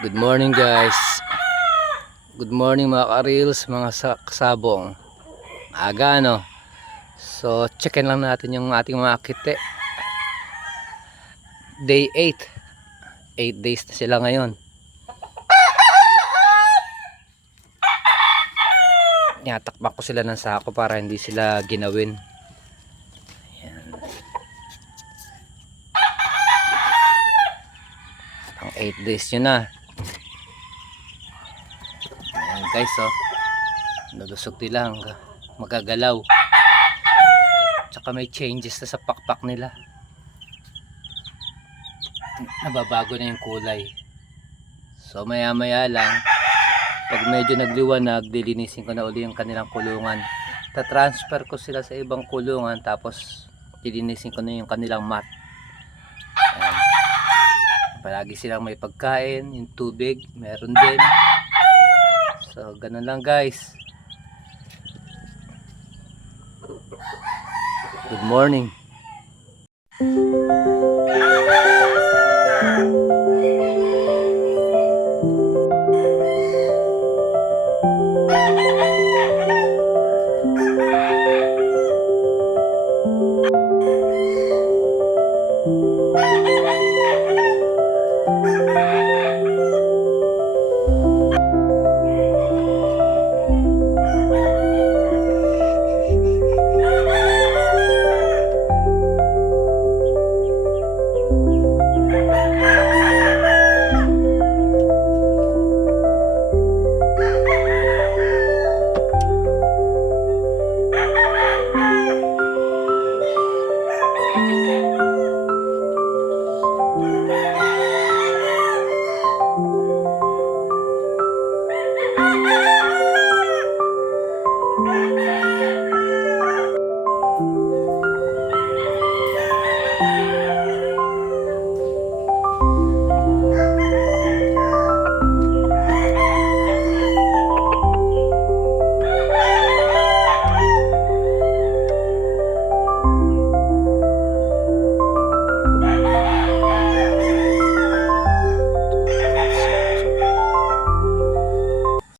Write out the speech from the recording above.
Good morning guys. Good morning mga ka-reels, mga kasabong. Aga no. So checkin lang natin yung ating mga kite. Day 8. 8 days na sila ngayon. Tinatakpak ko sila ng sako para hindi sila ginawin. Ayan. Ang 8 days yun na. Ayan guys oh. Nalusog nila hanggang magagalaw. Tsaka may changes na sa pakpak nila. Nababago na yung kulay. So maya maya lang, pag medyo nagliwanag, dilinisin ko na uli yung kanilang kulungan. Ta-transfer ko sila sa ibang kulungan, tapos dilinisin ko na yung kanilang mat. Ayan. Palagi silang may pagkain, yung tubig meron din. So ganun lang guys. Good morning.